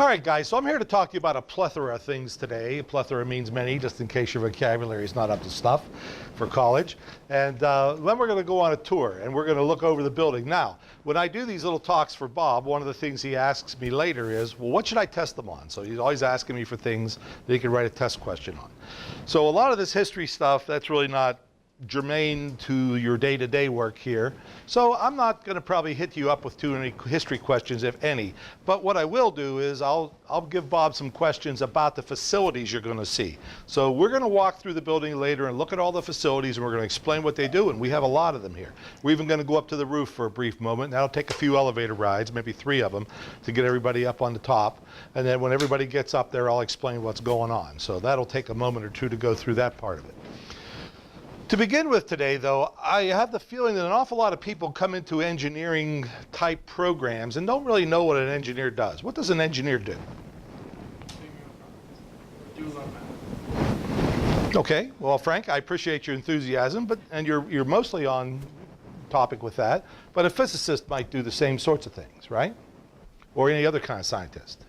All right, guys, so I'm here to talk to you about a plethora of things today. A plethora means many, just in case your vocabulary is not up to snuff for college. And then we're going to go on a tour, and we're going to look over the building. Now, when I do these little talks for Bob, one of the things he asks me later is, well, what should I test them on? So he's always asking me for things that he can write a test question on. So a lot of this history stuff, that's really not germane to your day-to-day work here. So I'm not going to probably hit you up with too many history questions, if any. But what I will do is I'll give Bob some questions about the facilities you're going to see. So we're going to walk through the building later and look at all the facilities, and we're going to explain what they do, and we have a lot of them here. We're even going to go up to the roof for a brief moment. That'll take a few elevator rides, maybe 3 of them, to get everybody up on the top. And then when everybody gets up there, I'll explain what's going on. So that'll take a moment or two to go through that part of it. To begin with today, though, I have the feeling that an awful lot of people come into engineering type programs and don't really know what an engineer does. What does an engineer do? Okay, well, Frank, I appreciate your enthusiasm, and you're mostly on topic with that, but a physicist might do the same sorts of things, right? Or any other kind of scientist.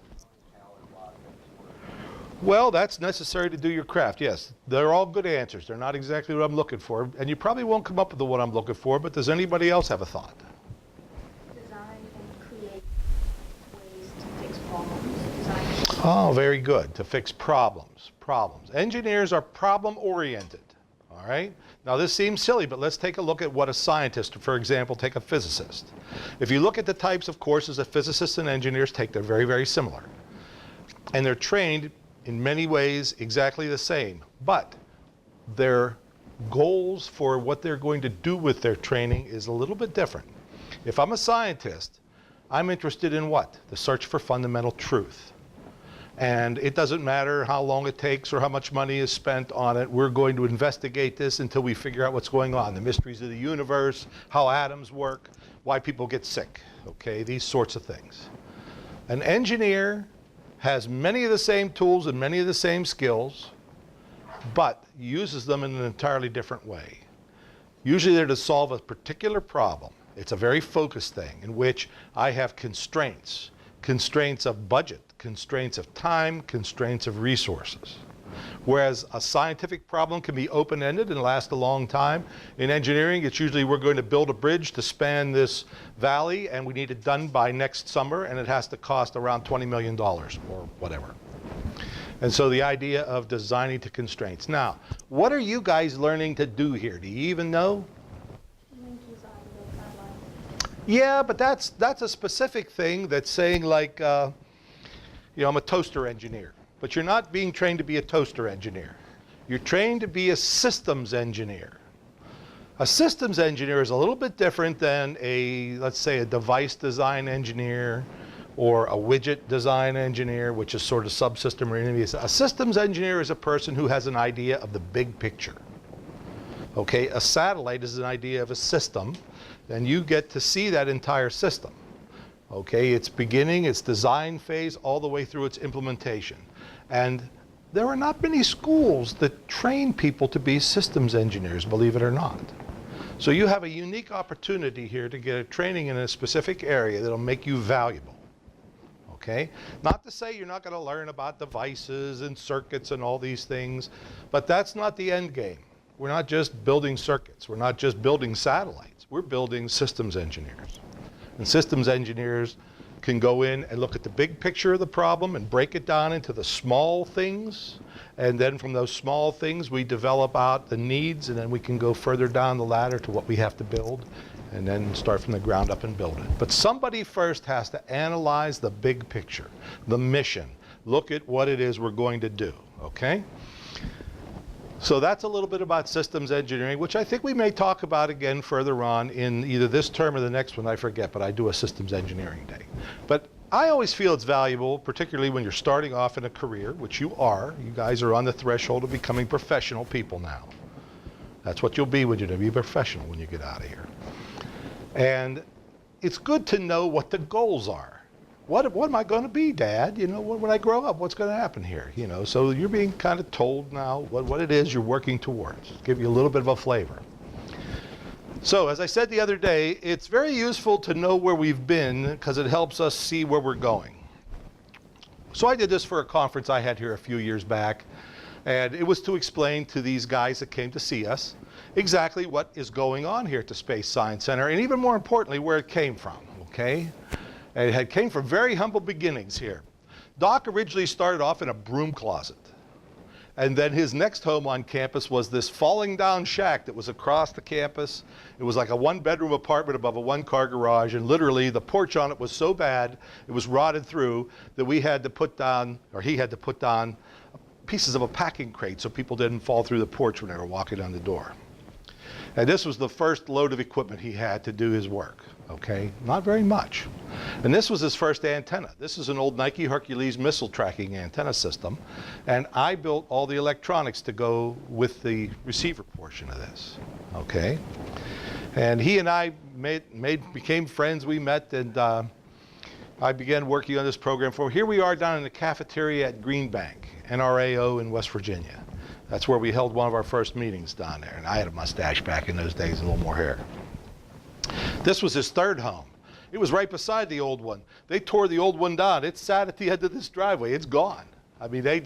Well, that's necessary to do your craft, yes. They're all good answers. They're not exactly what I'm looking for, and you probably won't come up with the one I'm looking for, but does anybody else have a thought? Design and create ways to fix problems. Oh, very good. To fix problems. Engineers are problem-oriented, all right? Now, this seems silly, but let's take a look at what a scientist, for example, take a physicist. If you look at the types of courses that physicists and engineers take, they're very, very similar. And they're trained in many ways exactly the same, but their goals for what they're going to do with their training is a little bit different. If I'm a scientist, I'm interested in what? The search for fundamental truth. And it doesn't matter how long it takes or how much money is spent on it. We're going to investigate this until we figure out what's going on. The mysteries of the universe, how atoms work, why people get sick, okay? These sorts of things. An engineer has many of the same tools and many of the same skills, but uses them in an entirely different way. Usually they're to solve a particular problem. It's a very focused thing in which I have constraints. Constraints of budget, constraints of time, constraints of resources. Whereas a scientific problem can be open-ended and last a long time. In engineering, it's usually we're going to build a bridge to span this valley, and we need it done by next summer, and it has to cost around $20 million or whatever. And so the idea of designing to constraints. Now, what are you guys learning to do here? Do you even know? Yeah, but that's a specific thing that's saying like, you know, I'm a toaster engineer. But you're not being trained to be a toaster engineer. You're trained to be a systems engineer. A systems engineer is a little bit different than a, let's say, a device design engineer or a widget design engineer, which is sort of subsystem or anything. A systems engineer is a person who has an idea of the big picture. Okay, a satellite is an idea of a system, and you get to see that entire system. Okay, its beginning, its design phase, all the way through its implementation. And there are not many schools that train people to be systems engineers, believe it or not. So you have a unique opportunity here to get a training in a specific area that'll make you valuable. Okay? Not to say you're not going to learn about devices and circuits and all these things, but that's not the end game. We're not just building circuits. We're not just building satellites. We're building systems engineers. And systems engineers can go in and look at the big picture of the problem and break it down into the small things. And then from those small things, we develop out the needs, and then we can go further down the ladder to what we have to build, and then start from the ground up and build it. But somebody first has to analyze the big picture, the mission, look at what it is we're going to do, okay? So that's a little bit about systems engineering, which I think we may talk about again further on in either this term or the next one, I forget, but I do a systems engineering day. But I always feel it's valuable, particularly when you're starting off in a career, which you are. You guys are on the threshold of becoming professional people now. That's what you'll be when you're going to be a professional when you get out of here. And it's good to know what the goals are. What am I going to be, Dad? You know, when I grow up, what's going to happen here? You know, so you're being kind of told now what it is you're working towards. Give you a little bit of a flavor. So, as I said the other day, it's very useful to know where we've been because it helps us see where we're going. So I did this for a conference I had here a few years back, and it was to explain to these guys that came to see us exactly what is going on here at the Space Science Center, and even more importantly, where it came from, okay? And it came from very humble beginnings here. Doc originally started off in a broom closet. And then his next home on campus was this falling down shack that was across the campus. It was like a one-bedroom apartment above a one-car garage, and literally the porch on it was so bad, it was rotted through, that we had to put down, or he had to put down pieces of a packing crate so people didn't fall through the porch when they were walking on the door. And this was the first load of equipment he had to do his work, okay? Not very much. And this was his first antenna. This is an old Nike Hercules missile tracking antenna system. And I built all the electronics to go with the receiver portion of this, okay? And he and I became friends. We met, and I began working on this program for him. Here we are down in the cafeteria at Green Bank, NRAO in West Virginia. That's where we held one of our first meetings down there. And I had a mustache back in those days, and a little more hair. This was his third home. It was right beside the old one. They tore the old one down. It sat at the end of this driveway. It's gone. I mean, they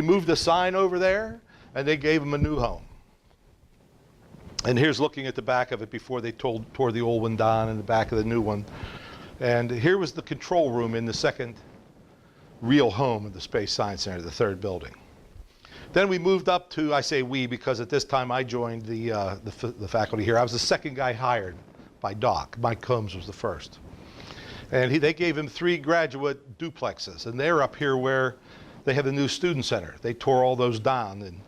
moved the sign over there, and they gave him a new home. And here's looking at the back of it before they tore the old one down, and the back of the new one. And here was the control room in the second real home of the Space Science Center, the third building. Then we moved up to, I say we because at this time I joined the faculty here. I was the second guy hired by Doc. Mike Combs was the first. And they gave him 3 graduate duplexes, and they're up here where they have the new student center. They tore all those down and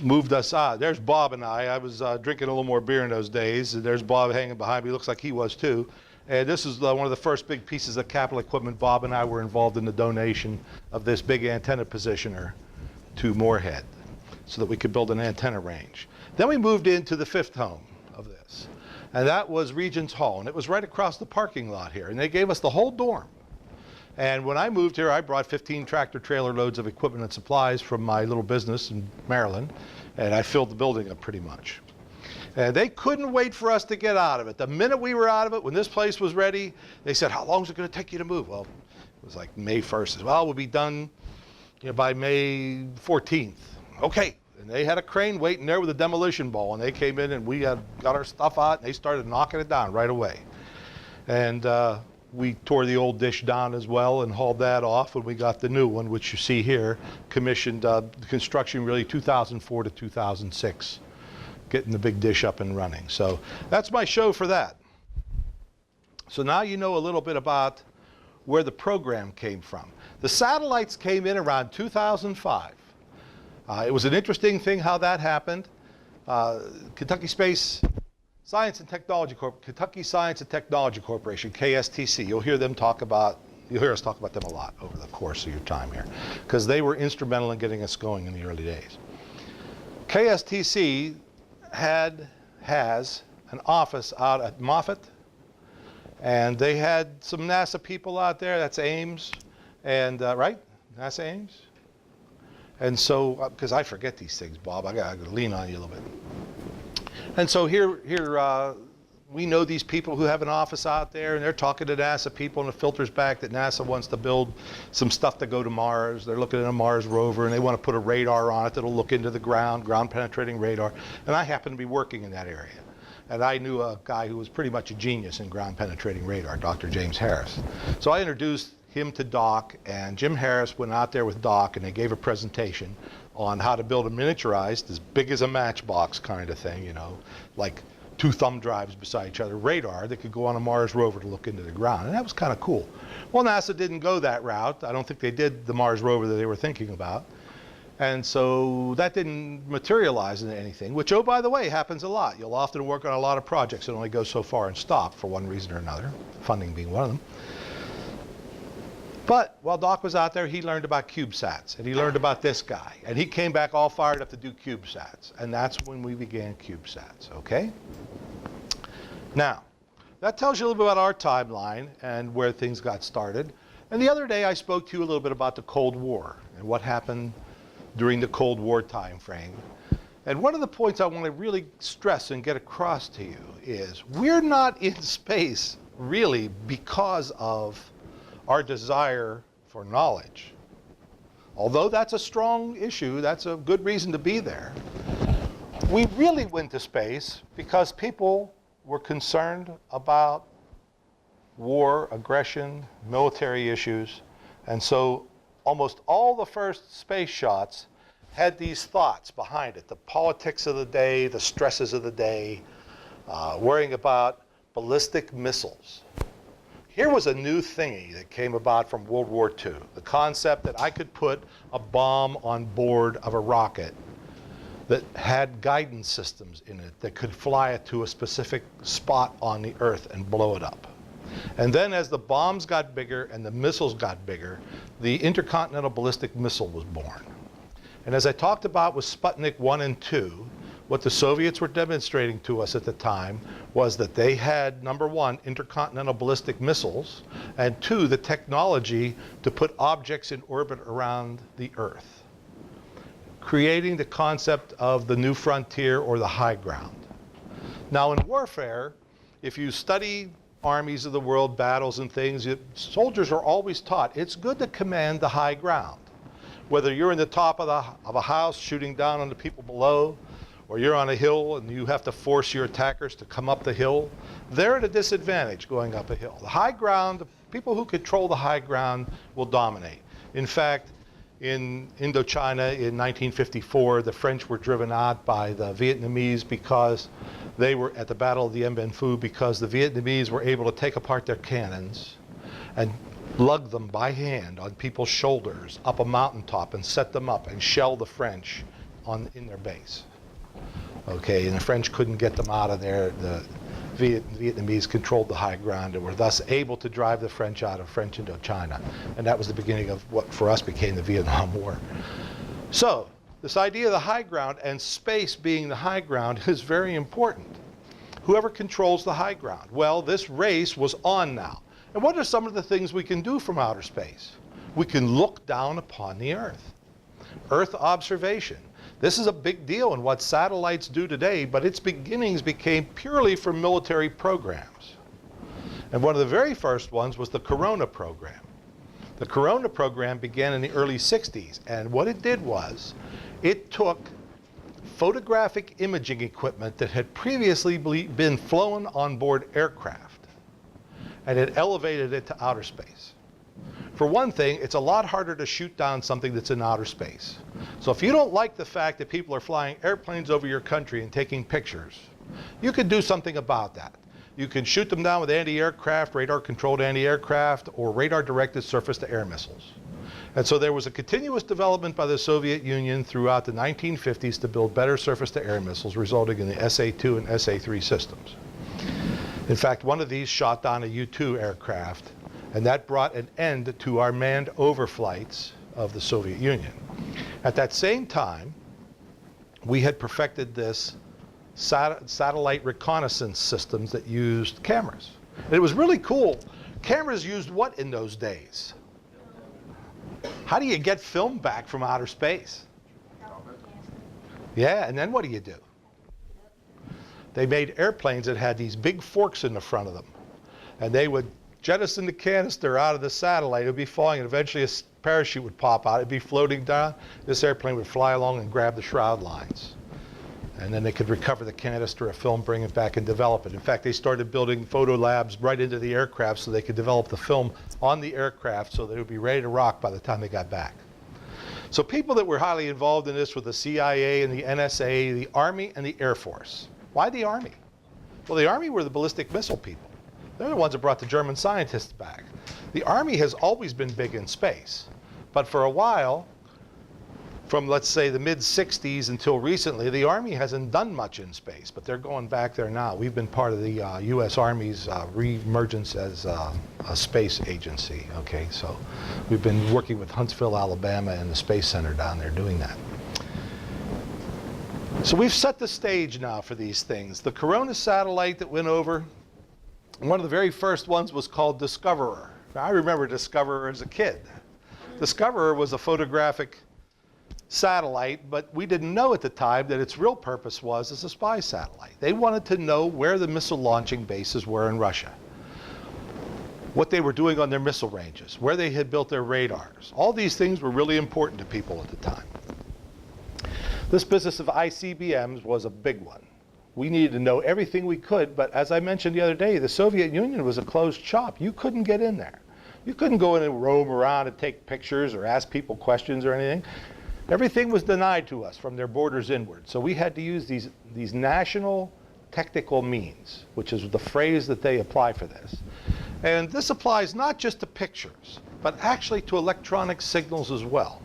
moved us out. There's Bob and I was drinking a little more beer in those days, and there's Bob hanging behind me. Looks like he was too. And this is one of the first big pieces of capital equipment. Bob and I were involved in the donation of this big antenna positioner to Moorhead so that we could build an antenna range. Then we moved into the 5th home of this, and that was Regents Hall, and it was right across the parking lot here, and they gave us the whole dorm. And when I moved here, I brought 15 tractor trailer loads of equipment and supplies from my little business in Maryland, and I filled the building up pretty much. And they couldn't wait for us to get out of it. The minute we were out of it, when this place was ready, they said, "How long is it going to take you to move?" Well, it was like May 1st. Well, we'll be done by May 14th. Okay. And they had a crane waiting there with a demolition ball, and they came in, and we got our stuff out, and they started knocking it down right away. And we tore the old dish down as well and hauled that off, and we got the new one, which you see here, commissioned construction really 2004 to 2006, getting the big dish up and running. So that's my show for that. So now you know a little bit about where the program came from. The satellites came in around 2005. It was an interesting thing how that happened. Kentucky Science and Technology Corporation, KSTC. You'll hear us talk about them a lot over the course of your time here, because they were instrumental in getting us going in the early days. KSTC has an office out at Moffett, and they had some NASA people out there. That's Ames, and right? NASA Ames? And so, because I forget these things, Bob, I got to lean on you a little bit. And so here we know these people who have an office out there, and they're talking to NASA people, and it filters back that NASA wants to build some stuff to go to Mars. They're looking at a Mars rover, and they want to put a radar on it that'll look into the ground penetrating radar. And I happen to be working in that area. And I knew a guy who was pretty much a genius in ground penetrating radar, Dr. James Harris. So I introduced him to Doc, and Jim Harris went out there with Doc, and they gave a presentation on how to build a miniaturized, as big as a matchbox kind of thing, you know, like 2 thumb drives beside each other, radar that could go on a Mars rover to look into the ground. And that was kind of cool. Well, NASA didn't go that route. I don't think they did the Mars rover that they were thinking about. And so that didn't materialize into anything, which, oh, by the way, happens a lot. You'll often work on a lot of projects that only go so far and stop for one reason or another, funding being one of them. But while Doc was out there, he learned about CubeSats, and he learned about this guy, and he came back all fired up to do CubeSats, and that's when we began CubeSats, okay? Now, that tells you a little bit about our timeline and where things got started. And the other day, I spoke to you a little bit about the Cold War and what happened during the Cold War time frame. And one of the points I want to really stress and get across to you is we're not in space really because of our desire for knowledge. Although that's a strong issue, that's a good reason to be there. We really went to space because people were concerned about war, aggression, military issues, and so almost all the first space shots had these thoughts behind it, the politics of the day, the stresses of the day, worrying about ballistic missiles. Here was a new thingy that came about from World War II, the concept that I could put a bomb on board of a rocket that had guidance systems in it that could fly it to a specific spot on the Earth and blow it up. And then as the bombs got bigger and the missiles got bigger, the intercontinental ballistic missile was born. And as I talked about with Sputnik 1 and 2, what the Soviets were demonstrating to us at the time was that they had, number one, intercontinental ballistic missiles, and two, the technology to put objects in orbit around the Earth, creating the concept of the new frontier or the high ground. Now in warfare, if you study armies of the world, battles and things, soldiers are always taught it's good to command the high ground. Whether you're in the top of a house shooting down on the people below, or you're on a hill and you have to force your attackers to come up the hill, they're at a disadvantage going up a hill. The high ground, the people who control the high ground will dominate. In fact, in Indochina in 1954, the French were driven out by the Vietnamese because they were at the Battle of the Dien Bien Phu, because the Vietnamese were able to take apart their cannons and lug them by hand on people's shoulders up a mountaintop and set them up and shell the French in their base. Okay, and the French couldn't get them out of there. The Vietnamese controlled the high ground and were thus able to drive the French out of French Indochina. And that was the beginning of what for us became the Vietnam War. So this idea of the high ground and space being the high ground is very important. Whoever controls the high ground? Well, this race was on now. And what are some of the things we can do from outer space? We can look down upon the Earth. Earth observation. This is a big deal in what satellites do today, but its beginnings became purely for military programs. And one of the very first ones was the Corona program. The Corona program began in the early 60s, and what it did was it took photographic imaging equipment that had previously been flown on board aircraft, and it elevated it to outer space. For one thing, it's a lot harder to shoot down something that's in outer space. So if you don't like the fact that people are flying airplanes over your country and taking pictures, you can do something about that. You can shoot them down with anti-aircraft, radar-controlled anti-aircraft, or radar-directed surface-to-air missiles. And so there was a continuous development by the Soviet Union throughout the 1950s to build better surface-to-air missiles, resulting in the SA-2 and SA-3 systems. In fact, one of these shot down a U-2 aircraft, and that brought an end to our manned overflights of the Soviet Union. At that same time, we had perfected this satellite reconnaissance systems that used cameras. And it was really cool. Cameras used what in those days? How do you get film back from outer space? Yeah, and then what do you do? They made airplanes that had these big forks in the front of them, and they would jettison the canister out of the satellite. It would be falling, and eventually a parachute would pop out. It'd be floating down. This airplane would fly along and grab the shroud lines. And then they could recover the canister of film, bring it back, and develop it. In fact, they started building photo labs right into the aircraft so they could develop the film on the aircraft so that it would be ready to rock by the time they got back. So people that were highly involved in this were the CIA and the NSA, the Army, and the Air Force. Why the Army? Well, the Army were the ballistic missile people. They're the ones that brought the German scientists back. The Army has always been big in space, but for a while, from let's say the mid-60s until recently, the Army hasn't done much in space, but they're going back there now. We've been part of the U.S. Army's re-emergence as a space agency, okay? So we've been working with Huntsville, Alabama, and the Space Center down there doing that. So we've set the stage now for these things. The Corona satellite that went over, one of the very first ones was called Discoverer. Now, I remember Discoverer as a kid. Discoverer was a photographic satellite, but we didn't know at the time that its real purpose was as a spy satellite. They wanted to know where the missile launching bases were in Russia. what they were doing on their missile ranges, where they had built their radars. All these things were really important to people at the time. This business of ICBMs was a big one. We needed to know everything we could, but as I mentioned the other day, the Soviet Union was a closed shop. You couldn't get in there. You couldn't go in and roam around and take pictures or ask people questions or anything. Everything was denied to us from their borders inward. So we had to use these national technical means, which is the phrase that they apply for this. And this applies not just to pictures, but actually to electronic signals as well.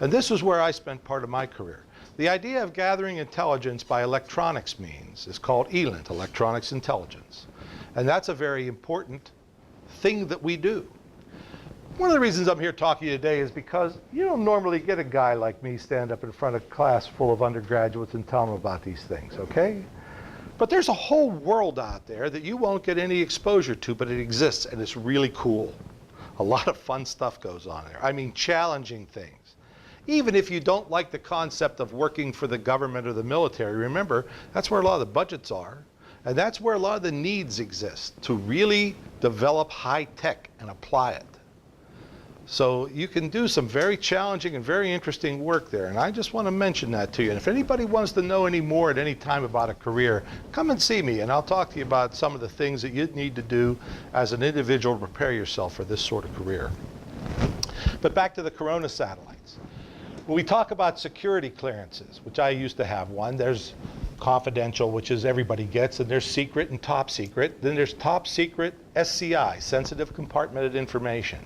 And this is where I spent part of my career. The idea of gathering intelligence by electronics means is called ELINT, electronics intelligence. And that's a very important thing that we do. One of the reasons I'm here talking today is because you don't normally get a guy like me stand up in front of a class full of undergraduates and tell them about these things, okay? But there's a whole world out there that you won't get any exposure to, but it exists, and it's really cool. A lot of fun stuff goes on there. I mean, challenging things. Even if you don't like the concept of working for the government or the military, remember, that's where a lot of the budgets are, and that's where a lot of the needs exist to really develop high tech and apply it. So you can do some very challenging and very interesting work there, and I just want to mention that to you. And if anybody wants to know any more at any time about a career, come and see me, and I'll talk to you about some of the things that you need to do as an individual to prepare yourself for this sort of career. But back to the Corona satellites. When we talk about security clearances, which I used to have one, there's confidential, which is everybody gets, and there's secret and top secret. Then there's top secret SCI, sensitive compartmented information.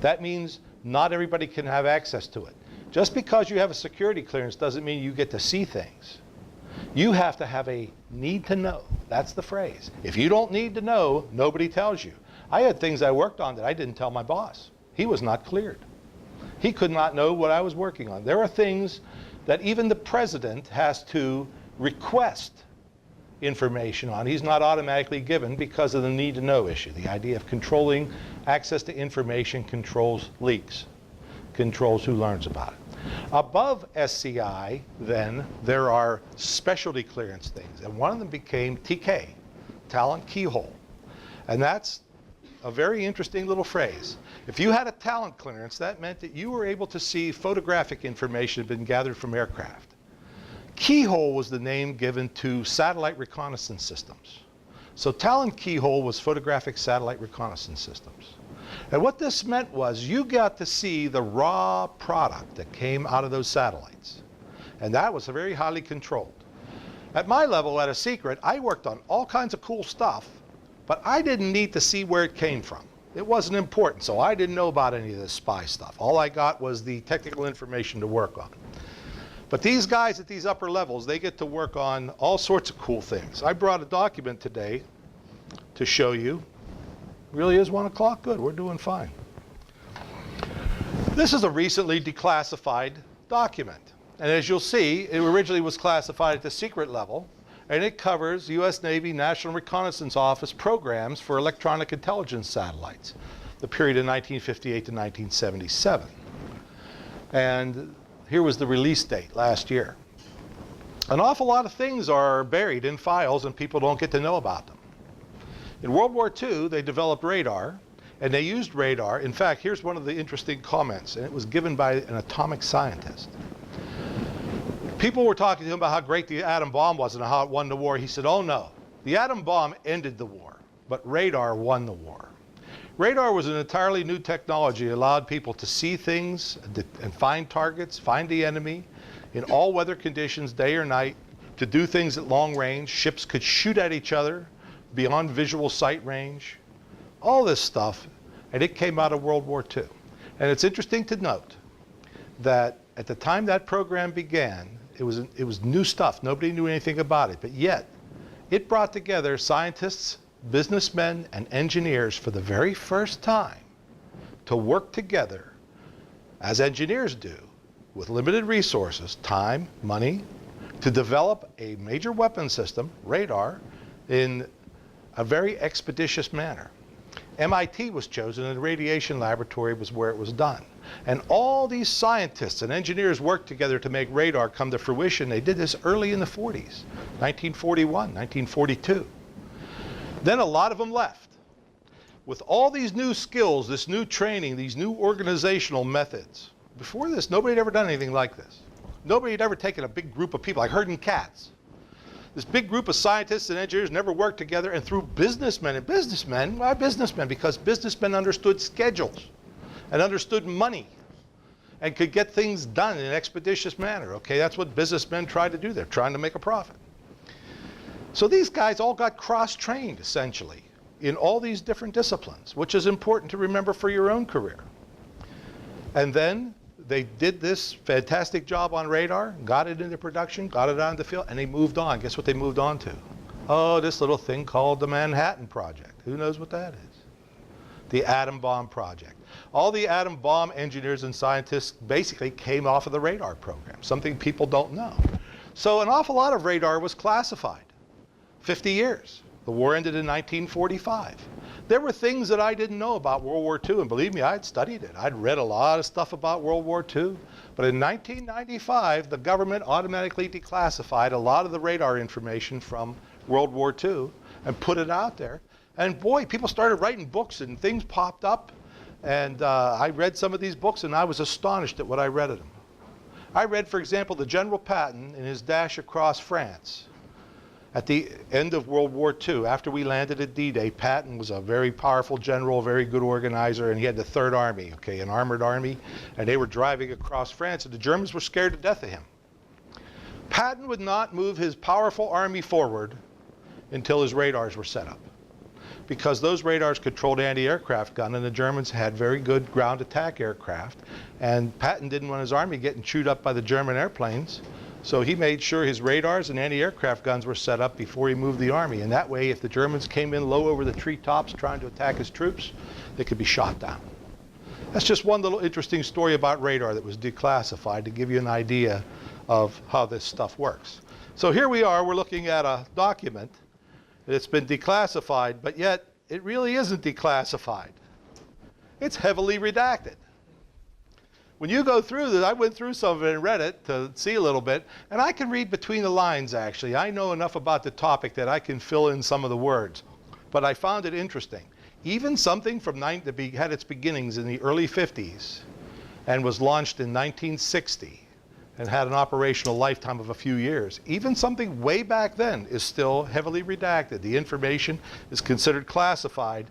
That means not everybody can have access to it. Just because you have a security clearance doesn't mean you get to see things. You have to have a need to know. That's the phrase. If you don't need to know, nobody tells you. I had things I worked on that I didn't tell my boss. He was not cleared. He could not know what I was working on. There are things that even the president has to request information on. He's not automatically given because of the need to know issue. The idea of controlling access to information controls leaks, controls who learns about it. Above SCI, then, there are specialty clearance things, and one of them became TK, talent keyhole. And that's a very interesting little phrase. If you had a talent clearance, that meant that you were able to see photographic information that had been gathered from aircraft. Keyhole was the name given to satellite reconnaissance systems. So talent keyhole was photographic satellite reconnaissance systems. And what this meant was you got to see the raw product that came out of those satellites. And that was very highly controlled. At my level, at a secret, I worked on all kinds of cool stuff, but I didn't need to see where it came from. It wasn't important, so I didn't know about any of this spy stuff. All I got was the technical information to work on. But these guys at these upper levels, they get to work on all sorts of cool things. I brought a document today to show you. Really is 1 o'clock? Good, we're doing fine. This is a recently declassified document. And as you'll see, it originally was classified at the secret level, and it covers U.S. Navy National Reconnaissance Office programs for electronic intelligence satellites, the period of 1958 to 1977. And here was the release date last year. An awful lot of things are buried in files and people don't get to know about them. In World War II, they developed radar, and they used radar. In fact, here's one of the interesting comments, and it was given by an atomic scientist. People were talking to him about how great the atom bomb was and how it won the war. He said, oh no, the atom bomb ended the war, but radar won the war. Radar was an entirely new technology. It allowed people to see things and find targets, find the enemy in all weather conditions, day or night, to do things at long range. Ships could shoot at each other beyond visual sight range, all this stuff, and it came out of World War II. And it's interesting to note that at the time that program began, it was new stuff. Nobody knew anything about it, but yet it brought together scientists, businessmen, and engineers for the very first time to work together, as engineers do, with limited resources, time, money, to develop a major weapon system, radar, in a very expeditious manner. MIT was chosen, and the radiation laboratory was where it was done. And all these scientists and engineers worked together to make radar come to fruition. They did this early in the 40s, 1941, 1942. Then a lot of them left. with all these new skills, this new training, these new organizational methods. Before this, nobody had ever done anything like this. Nobody had ever taken a big group of people, like herding cats. This big group of scientists and engineers never worked together, and through businessmen. And businessmen, why businessmen? Because businessmen understood schedules and understood money and could get things done in an expeditious manner. Okay, that's what businessmen try to do. They're trying to make a profit. So these guys all got cross-trained, essentially, in all these different disciplines, which is important to remember for your own career. And then they did this fantastic job on radar, got it into production, got it out in the field, and they moved on. Guess what they moved on to? Oh, this little thing called the Manhattan Project. Who knows what that is? The atom bomb project. All the atom bomb engineers and scientists basically came off of the radar program, something people don't know. So an awful lot of radar was classified. 50 years. The war ended in 1945. There were things that I didn't know about World War II, and believe me, I'd studied it. I'd read a lot of stuff about World War II. But in 1995, the government automatically declassified a lot of the radar information from World War II and put it out there. And boy, people started writing books and things popped up. And I read some of these books and I was astonished at what I read in them. I read, for example, the General Patton in his dash across France. At the end of World War II, after we landed at D-Day, Patton was a very powerful general, very good organizer, and he had the Third Army, okay, an armored army, and they were driving across France, and the Germans were scared to death of him. Patton would not move his powerful army forward until his radars were set up, because those radars controlled anti-aircraft gun, and the Germans had very good ground attack aircraft, and Patton didn't want his army getting chewed up by the German airplanes. So he made sure his radars and anti-aircraft guns were set up before he moved the army. And that way, if the Germans came in low over the treetops trying to attack his troops, they could be shot down. That's just one little interesting story about radar that was declassified to give you an idea of how this stuff works. So here we are, we're looking at a document that's been declassified, but yet it really isn't declassified. It's heavily redacted. When you go through this, I went through some of it and read it to see a little bit, and I can read between the lines, actually. I know enough about the topic that I can fill in some of the words, but I found it interesting. Even something from that had its beginnings in the early 50s and was launched in 1960 and had an operational lifetime of a few years, even something way back then is still heavily redacted. The information is considered classified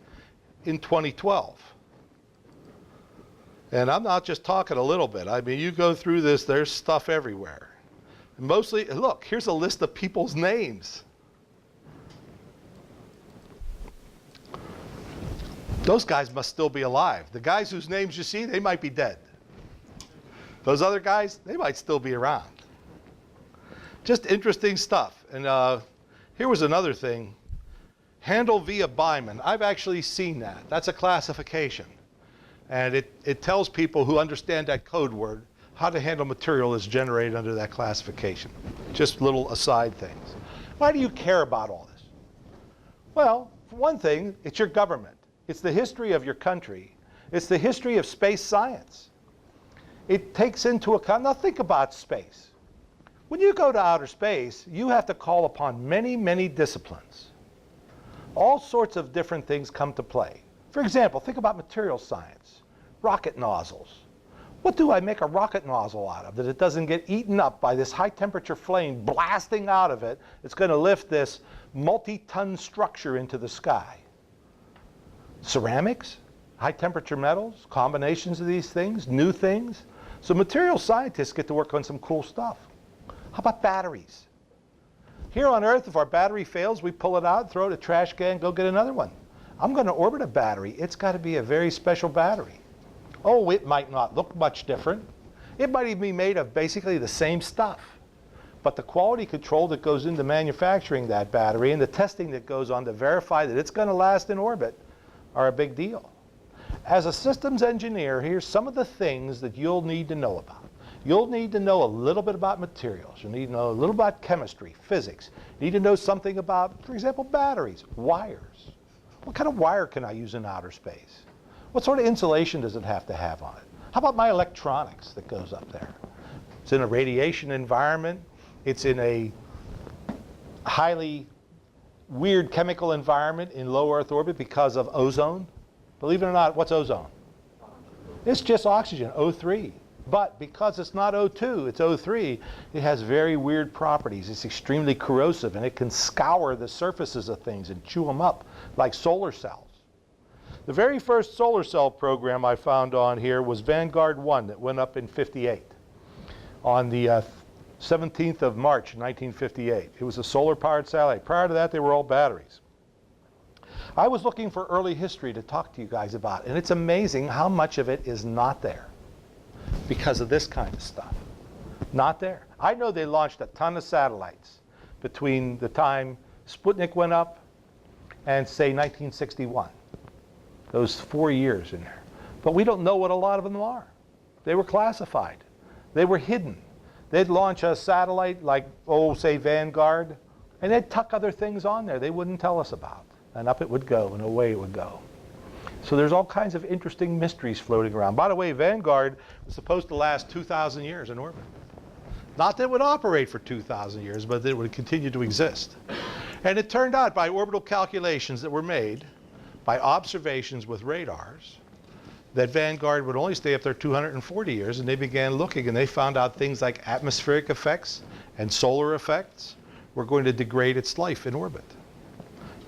in 2012. And I'm not just talking a little bit. I mean, you go through this, there's stuff everywhere. Mostly, look, here's a list of people's names. Those guys must still be alive. The guys whose names you see, they might be dead. Those other guys, they might still be around. Just interesting stuff. And here was another thing. Handle via Byman. I've actually seen that. That's a classification. And it tells people who understand that code word how to handle material that's generated under that classification. Just little aside things. Why do you care about all this? Well, for one thing, it's your government. It's the history of your country. It's the history of space science. It takes into account, now think about space. When you go to outer space, you have to call upon many, many disciplines. All sorts of different things come to play. For example, think about material science, rocket nozzles. What do I make a rocket nozzle out of that it doesn't get eaten up by this high temperature flame blasting out of it? It's going to lift this multi-ton structure into the sky. Ceramics, high temperature metals, combinations of these things, new things. So material scientists get to work on some cool stuff. How about batteries? Here on Earth, if our battery fails, we pull it out, throw it in a trash can, go get another one. I'm going to orbit a battery. It's got to be a very special battery. Oh, it might not look much different. It might even be made of basically the same stuff. But the quality control that goes into manufacturing that battery and the testing that goes on to verify that it's going to last in orbit are a big deal. As a systems engineer, here's some of the things that you'll need to know about. You'll need to know a little bit about materials. You'll need to know a little about chemistry, physics. You need to know something about, for example, batteries, wires. What kind of wire can I use in outer space? What sort of insulation does it have to have on it? How about my electronics that goes up there? It's in a radiation environment. It's in a highly weird chemical environment in low Earth orbit because of ozone. Believe it or not, what's ozone? It's just oxygen, O3. But because it's not O2, it's O3, it has very weird properties. It's extremely corrosive, and it can scour the surfaces of things and chew them up like solar cells. The very first solar cell program I found on here was Vanguard 1 that went up in '58 on the 17th of March, 1958. It was a solar-powered satellite. Prior to that, they were all batteries. I was looking for early history to talk to you guys about, and it's amazing how much of it is not there because of this kind of stuff. Not there. I know they launched a ton of satellites between the time Sputnik went up and, say, 1961. Those 4 years in there. But we don't know what a lot of them are. They were classified. They were hidden. They'd launch a satellite like, oh, say, Vanguard, and they'd tuck other things on there they wouldn't tell us about. And up it would go, and away it would go. So there's all kinds of interesting mysteries floating around. By the way, Vanguard was supposed to last 2,000 years in orbit. Not that it would operate for 2,000 years, but that it would continue to exist. And it turned out by orbital calculations that were made, by observations with radars, that Vanguard would only stay up there 240 years, and they began looking, and they found out things like atmospheric effects and solar effects were going to degrade its life in orbit.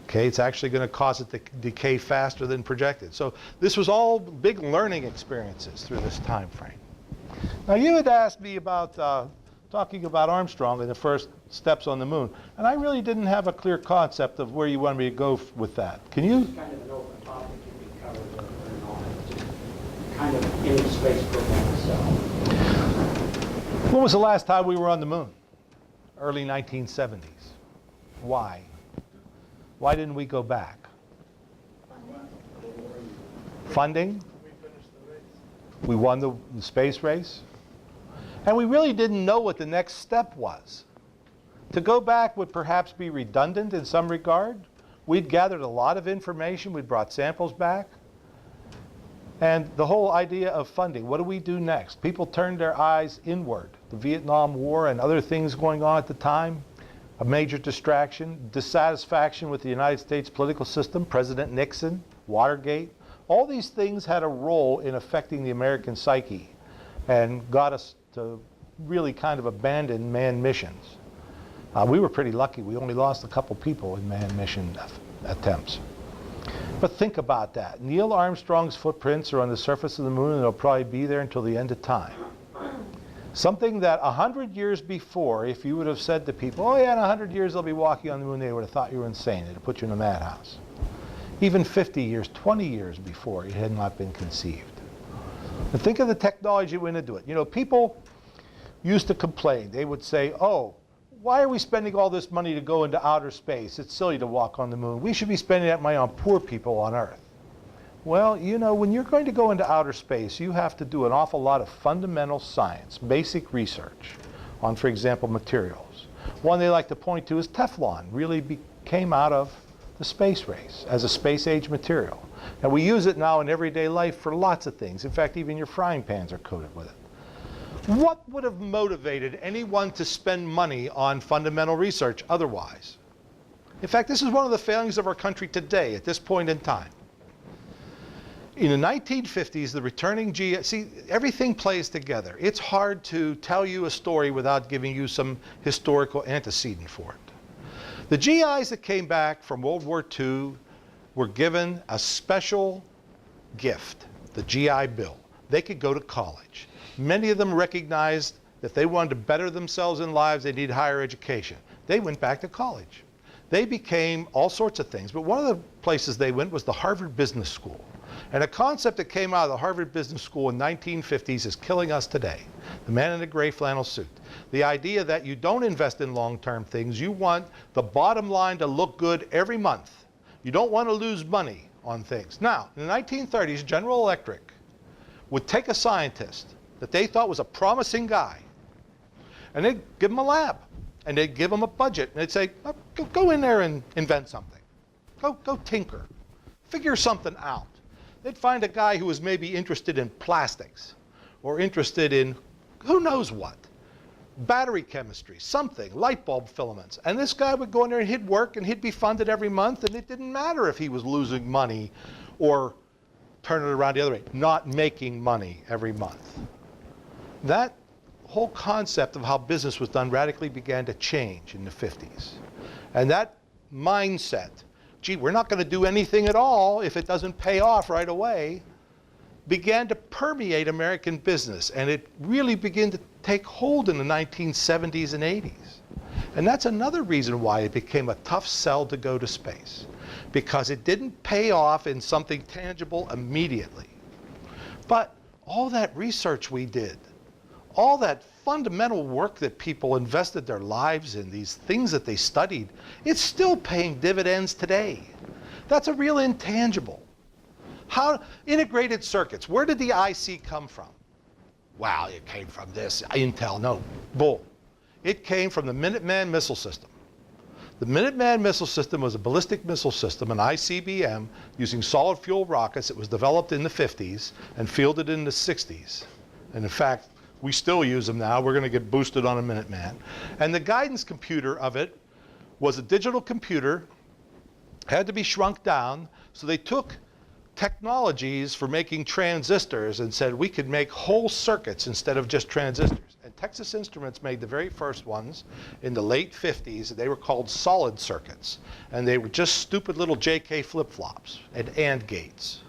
Okay, it's actually going to cause it to decay faster than projected. So this was all big learning experiences through this time frame. Now you had asked me about talking about Armstrong and the first steps on the moon, and I really didn't have a clear concept of where you wanted me to go with that. Can you? It's kind of an open topic to be covered or not. Kind of in the space program itself. When was the last time we were on the moon? Early 1970s. Why? Why didn't we go back? Funding? We won the space race. And we really didn't know what the next step was. To go back would perhaps be redundant in some regard. We'd gathered a lot of information. We'd brought samples back. And the whole idea of funding, what do we do next? People turned their eyes inward. The Vietnam War and other things going on at the time, a major distraction, dissatisfaction with the United States political system, President Nixon, Watergate. All these things had a role in affecting the American psyche and got us to really kind of abandon manned missions. We were pretty lucky. We only lost a couple people in manned mission attempts. But think about that. Neil Armstrong's footprints are on the surface of the moon, and they'll probably be there until the end of time. Something that 100 years before, if you would have said to people, oh yeah, in 100 years they'll be walking on the moon, they would have thought you were insane. They'd have put you in a madhouse. Even 50 years, 20 years before, it had not been conceived. And think of the technology that went into it. You know, people used to complain. They would say, oh, why are we spending all this money to go into outer space? It's silly to walk on the moon. We should be spending that money on poor people on Earth. Well, you know, when you're going to go into outer space, you have to do an awful lot of fundamental science, basic research on, for example, materials. One they like to point to is Teflon, really came out of the space race as a space-age material. And we use it now in everyday life for lots of things. In fact, even your frying pans are coated with it. What would have motivated anyone to spend money on fundamental research otherwise? In fact, this is one of the failings of our country today at this point in time. In the 1950s, the returning GI, see, everything plays together. It's hard to tell you a story without giving you some historical antecedent for it. The GIs that came back from World War II were given a special gift, the GI Bill. They could go to college. Many of them recognized that if they wanted to better themselves in lives, they needed higher education. They went back to college. They became all sorts of things, but one of the places they went was the Harvard Business School. And a concept that came out of the Harvard Business School in the 1950s is killing us today. The man in the gray flannel suit. The idea that you don't invest in long-term things. You want the bottom line to look good every month. You don't want to lose money on things. Now, in the 1930s, General Electric would take a scientist that they thought was a promising guy, and they'd give him a lab, and they'd give him a budget, and they'd say, oh, go in there and invent something. Go tinker. Figure something out. They'd find a guy who was maybe interested in plastics or interested in who knows what, battery chemistry, something, light bulb filaments. And this guy would go in there and he'd work and he'd be funded every month, and it didn't matter if he was losing money or turn it around the other way, not making money every month. That whole concept of how business was done radically began to change in the 50s. And that mindset, gee, we're not going to do anything at all if it doesn't pay off right away, began to permeate American business. And it really began to take hold in the 1970s and 80s. And that's another reason why it became a tough sell to go to space, because it didn't pay off in something tangible immediately. But all that research we did, all that fundamental work that people invested their lives in, these things that they studied, it's still paying dividends today. That's a real intangible. How integrated circuits, where did the IC come from? Wow, it came from this, Intel, no, bull. It came from the Minuteman missile system. The Minuteman missile system was a ballistic missile system, an ICBM, using solid fuel rockets. It was developed in the 50s and fielded in the 60s. And in fact, we still use them now. We're going to get boosted on a Minuteman. And the guidance computer of it was a digital computer, had to be shrunk down. So they took technologies for making transistors and said we could make whole circuits instead of just transistors. And Texas Instruments made the very first ones in the late 50s. They were called solid circuits. And they were just stupid little JK flip-flops and AND gates.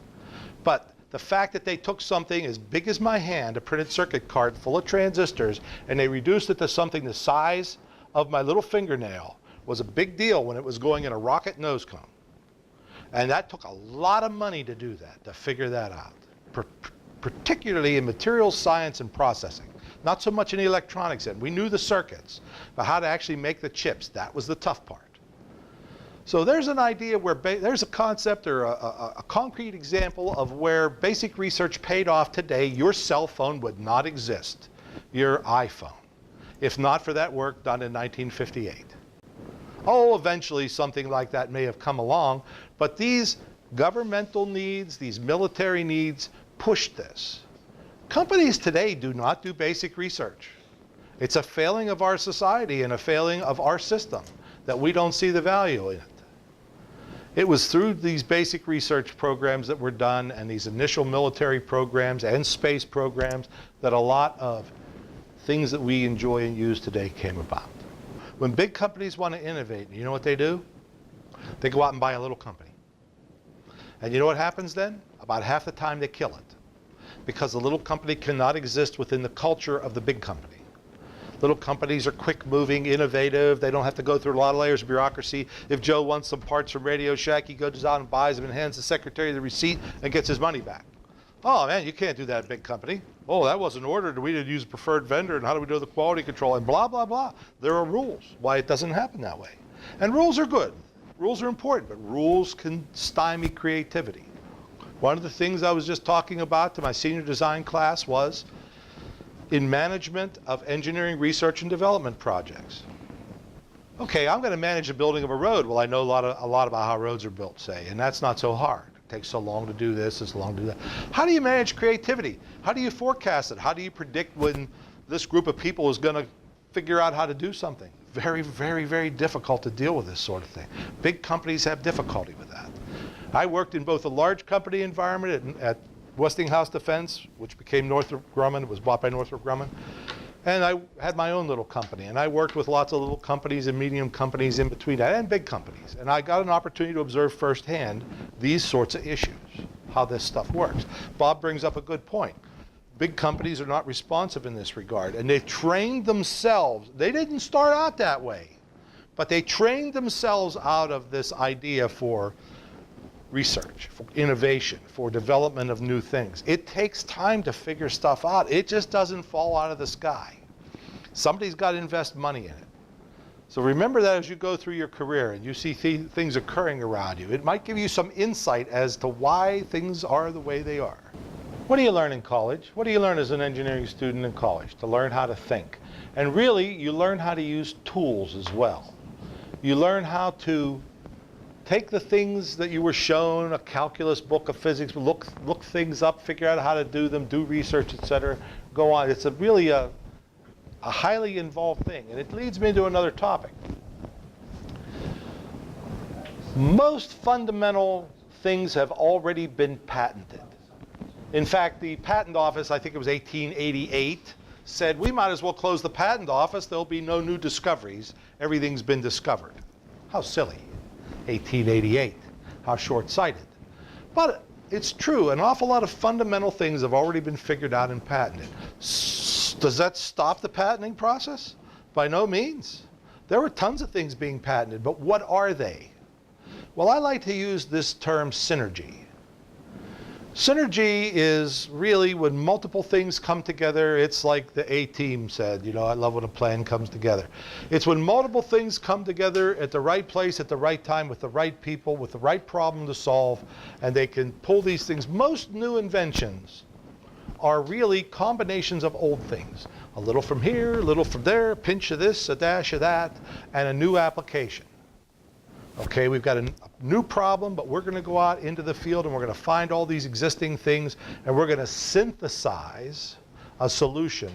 But the fact that they took something as big as my hand, a printed circuit card full of transistors, and they reduced it to something the size of my little fingernail was a big deal when it was going in a rocket nose cone. And that took a lot of money to do that, to figure that out, particularly in materials science and processing. Not so much in the electronics end. We knew the circuits, but how to actually make the chips, that was the tough part. So there's an idea where, there's a concept or a concrete example of where basic research paid off today. Your cell phone would not exist, your iPhone, if not for that work done in 1958. Oh, eventually something like that may have come along, but these governmental needs, these military needs pushed this. Companies today do not do basic research. It's a failing of our society and a failing of our system that we don't see the value in it. It was through these basic research programs that were done and these initial military programs and space programs that a lot of things that we enjoy and use today came about. When big companies want to innovate, you know what they do? They go out and buy a little company. And you know what happens then? About half the time they kill it, because the little company cannot exist within the culture of the big company. Little companies are quick-moving, innovative. They don't have to go through a lot of layers of bureaucracy. If Joe wants some parts from Radio Shack, he goes out and buys them and hands the secretary the receipt and gets his money back. Oh, man, you can't do that in big company. Oh, that wasn't ordered. We didn't use a preferred vendor, and how do we do the quality control, and blah, blah, blah. There are rules why it doesn't happen that way. And rules are good. Rules are important, but rules can stymie creativity. One of the things I was just talking about to my senior design class was in management of engineering research and development projects. Okay, I'm going to manage the building of a road. Well, I know a lot about how roads are built, say, and that's not so hard. It takes so long to do this, it's long to do that. How do you manage creativity? How do you forecast it? How do you predict when this group of people is going to figure out how to do something? Very, very, very difficult to deal with this sort of thing. Big companies have difficulty with that. I worked in both a large company environment at Westinghouse Defense, which became Northrop Grumman. It was bought by Northrop Grumman. And I had my own little company. And I worked with lots of little companies and medium companies in between that, and big companies. And I got an opportunity to observe firsthand these sorts of issues, how this stuff works. Bob brings up a good point. Big companies are not responsive in this regard. And they've trained themselves. They didn't start out that way. But they trained themselves out of this idea for research, for innovation, for development of new things. It takes time to figure stuff out. It just doesn't fall out of the sky. Somebody's got to invest money in it. So remember that as you go through your career and you see things occurring around you. It might give you some insight as to why things are the way they are. What do you learn in college? What do you learn as an engineering student in college? To learn how to think. And really, you learn how to use tools as well. You learn how to take the things that you were shown, a calculus book, a physics, look things up, figure out how to do them, do research, etc. Go on. It's really a highly involved thing. And it leads me to another topic. Most fundamental things have already been patented. In fact, the patent office, I think it was 1888, said we might as well close the patent office. There'll be no new discoveries. Everything's been discovered. How silly. 1888. How short-sighted. But it's true. An awful lot of fundamental things have already been figured out and patented. Does that stop the patenting process? By no means. There were tons of things being patented, but what are they? Well, I like to use this term synergy. Synergy is really when multiple things come together. It's like the A-team said, you know, I love when a plan comes together. It's when multiple things come together at the right place, at the right time, with the right people, with the right problem to solve, and they can pull these things. Most new inventions are really combinations of old things. A little from here, a little from there, a pinch of this, a dash of that, and a new application. Okay, we've got a new problem, but we're going to go out into the field and we're going to find all these existing things and we're going to synthesize a solution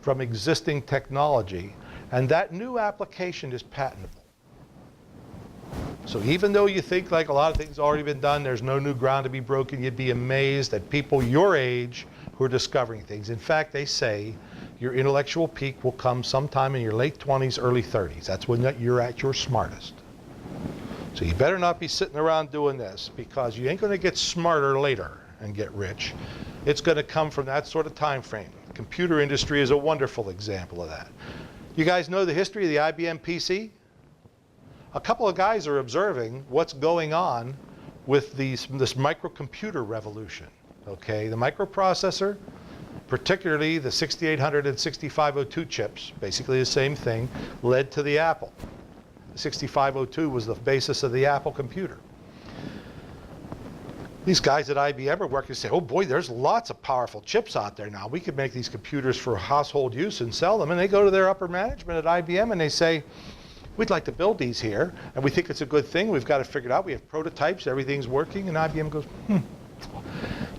from existing technology, and that new application is patentable. So even though you think like a lot of things already been done, there's no new ground to be broken, you'd be amazed at people your age who are discovering things. In fact, they say your intellectual peak will come sometime in your late 20s, early 30s. That's when you're at your smartest. So you better not be sitting around doing this, because you ain't going to get smarter later and get rich. It's going to come from that sort of time frame. The computer industry is a wonderful example of that. You guys know the history of the IBM PC? A couple of guys are observing what's going on with this microcomputer revolution. Okay, the microprocessor, particularly the 6800 and 6502 chips, basically the same thing, led to the Apple. 6502 was the basis of the Apple computer. These guys at IBM are working to say, oh boy, there's lots of powerful chips out there now. We could make these computers for household use and sell them. And they go to their upper management at IBM and they say, we'd like to build these here, and we think it's a good thing. We've got to figure it out. We have prototypes. Everything's working. And IBM goes,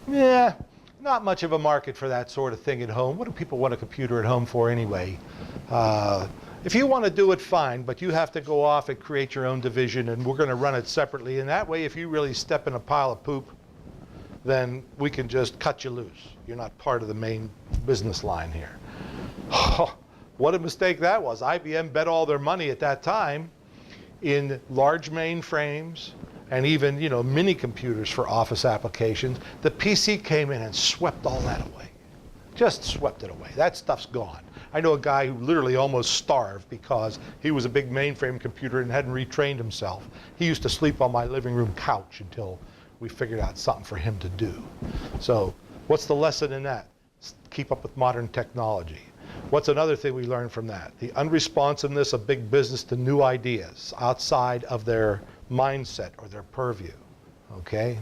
yeah, not much of a market for that sort of thing at home. What do people want a computer at home for anyway? If you want to do it, fine, but you have to go off and create your own division, and we're going to run it separately. And that way, if you really step in a pile of poop, then we can just cut you loose. You're not part of the main business line here. What a mistake that was. IBM bet all their money at that time in large mainframes and even, you know, mini computers for office applications. The PC came in and swept all that away. Just swept it away. That stuff's gone. I know a guy who literally almost starved because he was a big mainframe computer and hadn't retrained himself. He used to sleep on my living room couch until we figured out something for him to do. So what's the lesson in that? Keep up with modern technology. What's another thing we learned from that? The unresponsiveness of big business to new ideas outside of their mindset or their purview. Okay?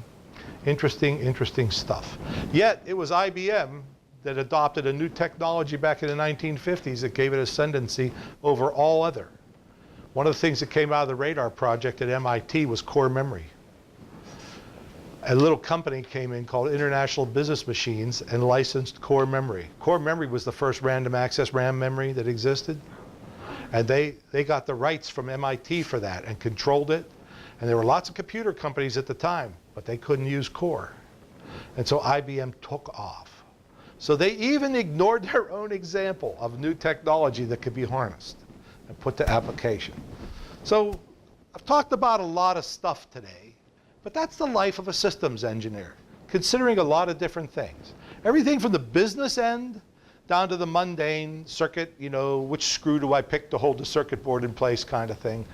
Interesting, interesting stuff. Yet it was IBM that adopted a new technology back in the 1950s that gave it ascendancy over all other. One of the things that came out of the radar project at MIT was core memory. A little company came in called International Business Machines and licensed core memory. Core memory was the first random access RAM memory that existed. And they got the rights from MIT for that and controlled it. And there were lots of computer companies at the time, but they couldn't use core. And so IBM took off. So they even ignored their own example of new technology that could be harnessed and put to application. So I've talked about a lot of stuff today, but that's the life of a systems engineer, considering a lot of different things. Everything from the business end down to the mundane circuit, you know, which screw do I pick to hold the circuit board in place kind of thing.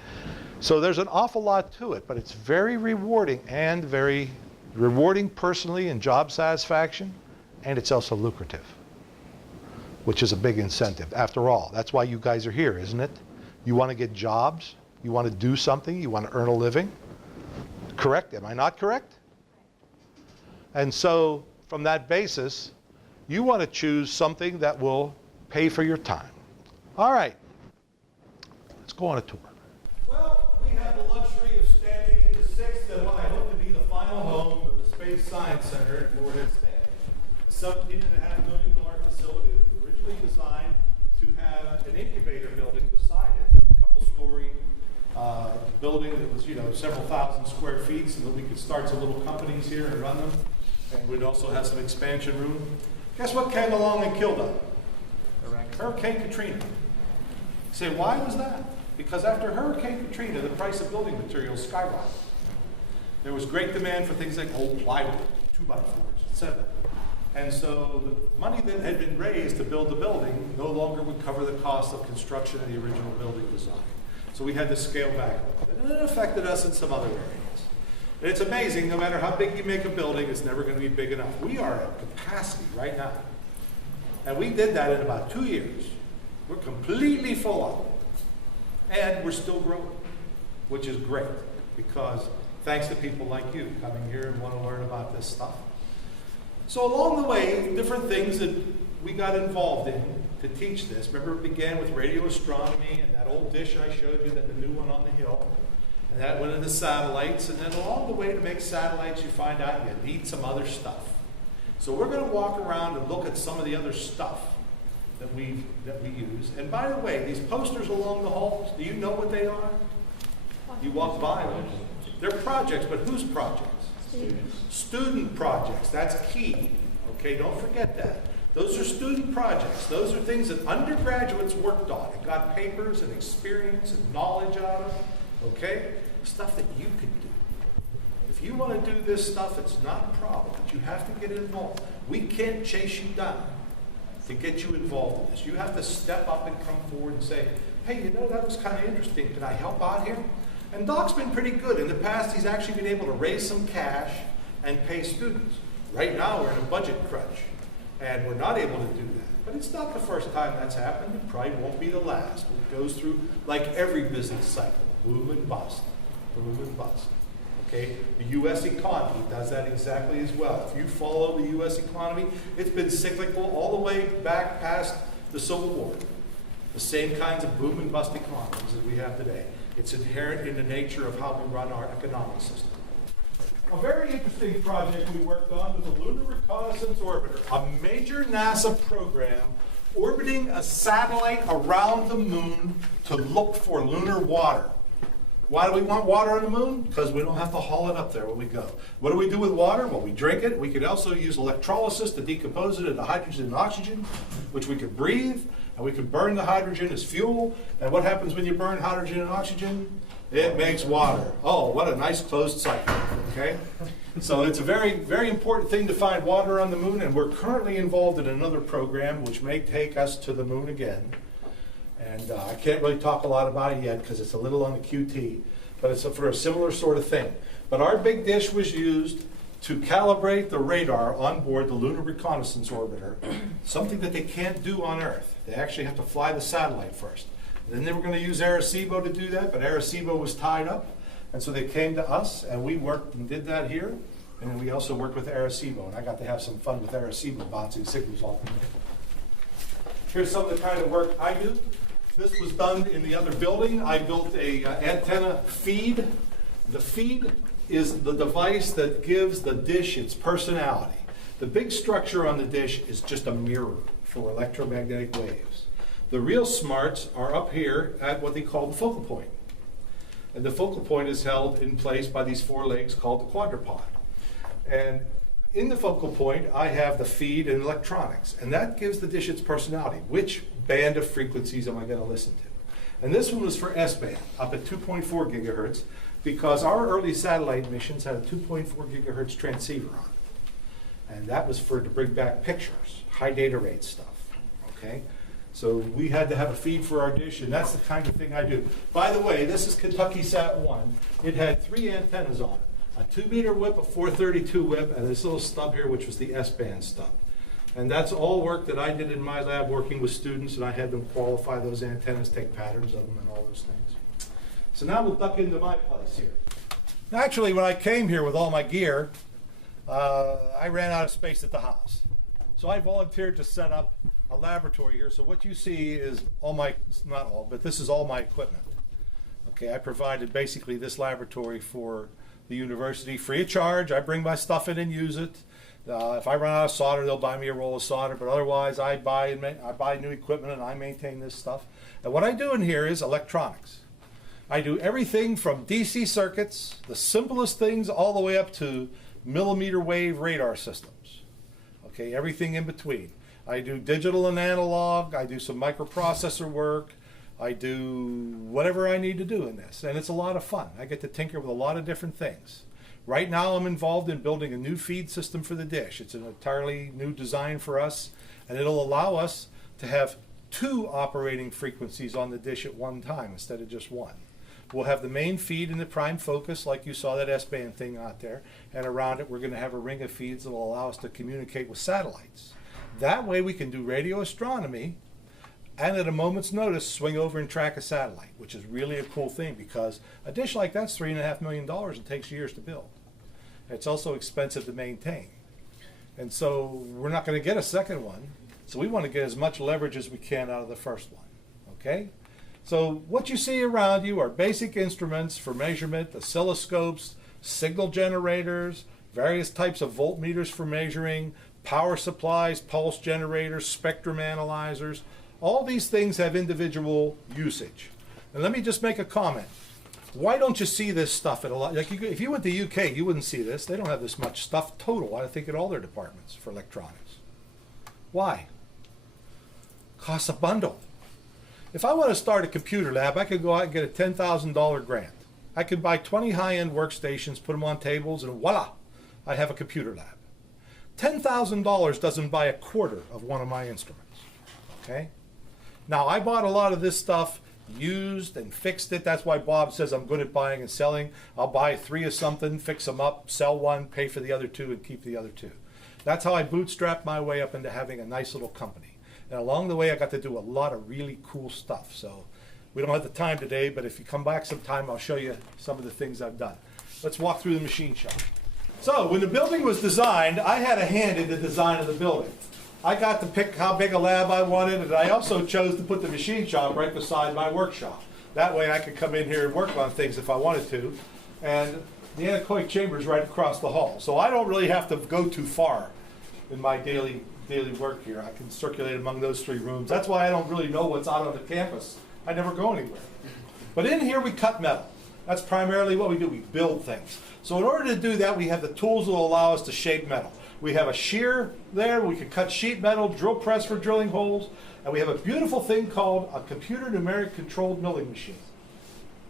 So there's an awful lot to it, but it's very rewarding, and very rewarding personally in job satisfaction. And it's also lucrative, which is a big incentive. After all, that's why you guys are here, isn't it? You want to get jobs, you want to do something, you want to earn a living. Correct? Am I not correct? And so from that basis, you want to choose something that will pay for your time. All right, let's go on a tour. Well, we have the luxury of standing in the sixth and what I hope to be the final home of the Space Science Center at Morehead State. A $17.5 million facility that was originally designed to have an incubator building beside it, a couple-story building that was, you know, several thousand square feet, so that we could start some little companies here and run them. And we'd also have some expansion room. Guess what came along and killed us? Hurricane Katrina. You say, why was that? Because after Hurricane Katrina, the price of building materials skyrocketed. There was great demand for things like old plywood, 2x4s, etc. And so the money that had been raised to build the building no longer would cover the cost of construction of the original building design. So we had to scale back a little bit. And it affected us in some other areas. And it's amazing, no matter how big you make a building, it's never going to be big enough. We are at capacity right now. And we did that in about 2 years. We're completely full up. And we're still growing, which is great, because thanks to people like you coming here and want to learn about this stuff. So along the way, different things that we got involved in to teach this. Remember, it began with radio astronomy and that old dish I showed you, then the new one on the hill. And that went into satellites. And then along the way to make satellites, you find out you need some other stuff. So we're going to walk around and look at some of the other stuff that we use. And by the way, these posters along the halls, do you know what they are? You walk by them. They're projects, but whose projects? Student projects. That's key. Okay, don't forget that. Those are student projects. Those are things that undergraduates worked on and got papers and experience and knowledge out of. Okay? Stuff that you can do. If you want to do this stuff, it's not a problem, but you have to get involved. We can't chase you down to get you involved in this. You have to step up and come forward and say, hey, you know, that was kind of interesting. Can I help out here? And Doc's been pretty good. In the past, he's actually been able to raise some cash and pay students. Right now, we're in a budget crunch, and we're not able to do that. But it's not the first time that's happened. It probably won't be the last. It goes through, like every business cycle, boom and bust, boom and bust. Okay? The U.S. economy does that exactly as well. If you follow the U.S. economy, it's been cyclical all the way back past the Civil War. The same kinds of boom and bust economies that we have today. It's inherent in the nature of how we run our economic system. A very interesting project we worked on was the Lunar Reconnaissance Orbiter, a major NASA program orbiting a satellite around the moon to look for lunar water. Why do we want water on the moon? Because we don't have to haul it up there when we go. What do we do with water? Well, we drink it. We could also use electrolysis to decompose it into hydrogen and oxygen, which we could breathe, and we could burn the hydrogen as fuel. And what happens when you burn hydrogen and oxygen? It makes water. Oh, what a nice closed cycle, okay? So it's a very, very important thing to find water on the moon, and we're currently involved in another program which may take us to the moon again. And I can't really talk a lot about it yet because it's a little on the QT, but it's for a similar sort of thing. But our big dish was used to calibrate the radar on board the Lunar Reconnaissance Orbiter, something that they can't do on Earth. They actually have to fly the satellite first. And then they were going to use Arecibo to do that, but Arecibo was tied up. And so they came to us, and we worked and did that here. And then we also worked with Arecibo, and I got to have some fun with Arecibo, bouncing signals off the moon. Here's some of the kind of work I do. This was done in the other building. I built a antenna feed. The feed is the device that gives the dish its personality. The big structure on the dish is just a mirror for electromagnetic waves. The real smarts are up here at what they call the focal point. And the focal point is held in place by these four legs called the quadrupod. And in the focal point, I have the feed and electronics, and that gives the dish its personality. Which band of frequencies am I going to listen to? And this one was for S-band, up at 2.4 gigahertz, because our early satellite missions had a 2.4 gigahertz transceiver on it. And that was to bring back pictures, high data rate stuff, okay? So we had to have a feed for our dish, and that's the kind of thing I do. By the way, this is Kentucky Sat 1. It had 3 antennas on it. A 2-meter whip, a 432 whip, and this little stub here, which was the S-band stub. And that's all work that I did in my lab working with students, and I had them qualify those antennas, take patterns of them, and all those things. So now we'll duck into my place here. Actually, when I came here with all my gear, I ran out of space at the house. So I volunteered to set up a laboratory here. So what you see is all my, not all, but this is all my equipment. Okay, I provided basically this laboratory for the university free of charge. I bring my stuff in and use it. If I run out of solder, they'll buy me a roll of solder, but otherwise I buy new equipment and I maintain this stuff. And what I do in here is electronics. I do everything from DC circuits, the simplest things, all the way up to millimeter wave radar systems. Okay, everything in between. I do digital and analog, I do some microprocessor work, I do whatever I need to do in this, and it's a lot of fun. I get to tinker with a lot of different things. Right now I'm involved in building a new feed system for the dish. It's an entirely new design for us, and it'll allow us to have 2 operating frequencies on the dish at one time instead of just one. We'll have the main feed in the prime focus, like you saw that S-band thing out there, and around it we're going to have a ring of feeds that will allow us to communicate with satellites. That way we can do radio astronomy and at a moment's notice swing over and track a satellite, which is really a cool thing because a dish like that's $3.5 million and takes years to build. It's also expensive to maintain. And so we're not going to get a second one, so we want to get as much leverage as we can out of the first one. Okay? So what you see around you are basic instruments for measurement, oscilloscopes, signal generators, various types of voltmeters for measuring, power supplies, pulse generators, spectrum analyzers. All these things have individual usage. And let me just make a comment. Why don't you see this stuff at a lot? Like if you went to UK, you wouldn't see this. They don't have this much stuff total, I think, in all their departments for electronics. Why? Costs a bundle. If I want to start a computer lab, I could go out and get a $10,000 grant. I could buy 20 high-end workstations, put them on tables, and voila, I have a computer lab. $10,000 doesn't buy a quarter of one of my instruments. Okay? Now, I bought a lot of this stuff used and fixed it. That's why Bob says I'm good at buying and selling. I'll buy 3 of something, fix them up, sell one, pay for the other 2, and keep the other 2. That's how I bootstrapped my way up into having a nice little company. And along the way, I got to do a lot of really cool stuff. So we don't have the time today, but if you come back sometime, I'll show you some of the things I've done. Let's walk through the machine shop. So when the building was designed, I had a hand in the design of the building. I got to pick how big a lab I wanted, and I also chose to put the machine shop right beside my workshop. That way I could come in here and work on things if I wanted to. And the anechoic chamber is right across the hall. So I don't really have to go too far in my daily work here. I can circulate among those 3 rooms. That's why I don't really know what's out on the campus. I never go anywhere. But in here we cut metal. That's primarily what we do. We build things. So in order to do that, we have the tools that will allow us to shape metal. We have a shear there. We can cut sheet metal, drill press for drilling holes, and we have a beautiful thing called a computer numeric controlled milling machine.